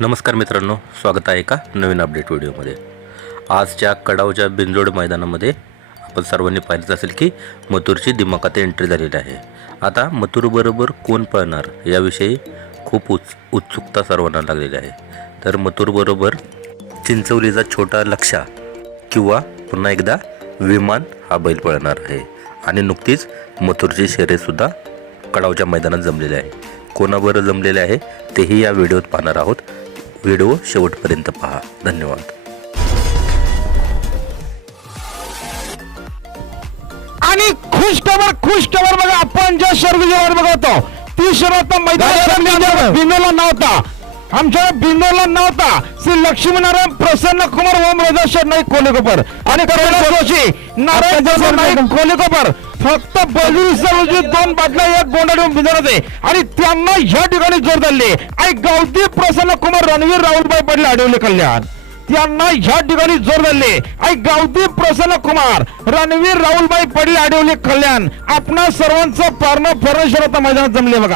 नमस्कार मित्रांनो स्वागत आहे का नवीन अपडेट व्हिडिओमध्ये. आजच्या कडावच्या बिंजोड मैदानामध्ये आपण सर्वांनी पाहिलंच असेल की मथुरची दिमाखात एंट्री झालेली आहे. आता मथुरबरोबर कोण पळणार याविषयी खूप उत्स उत्सुकता सर्वांना लागलेली आहे. तर मथुरबरोबर चिंचवलीचा छोटा लक्षा किंवा पुन्हा एकदा विमान हा बैल पळणार आहे. आणि नुकतीच मथुरची शर्यतसुद्धा कडावच्या मैदानात जमलेली आहे. कोणाबरोबर जमलेले आहे तेही या व्हिडिओत पाहणार आहोत. व्हिडिओ शेवटपर्यंत पहा. धन्यवाद. आणि खुश खबर खुश खबर बघा आपण ज्या शर्वीवर बघतो ती मैदानात बिंदूला नव्हता आमच्या बिंदूला नव्हता श्री लक्ष्मीनारायण प्रसन्न कुमार ओम राजा शरणाई कोलेकोपर आणि कैलास जोशी नारायण नाईक कोलेकोपर फक्त रोजी दोन बाटल्या एक गोंडा बिंदूला आहे आणि त्यांना या ठिकाणी जोर धरले. आणि गावठी प्रसन्न कुमार रणवीर राहुलबाई पडले अडवले कल्याण. त्यांना ह्या ठिकाणी जोर धरले. आणि गावठी प्रसन्न कुमार रणवीर राहुलबाई पडले आडवले कल्याण. आपणा सर्वांचं पारणं फरणेश्वर आता मैदानात जमले बघा.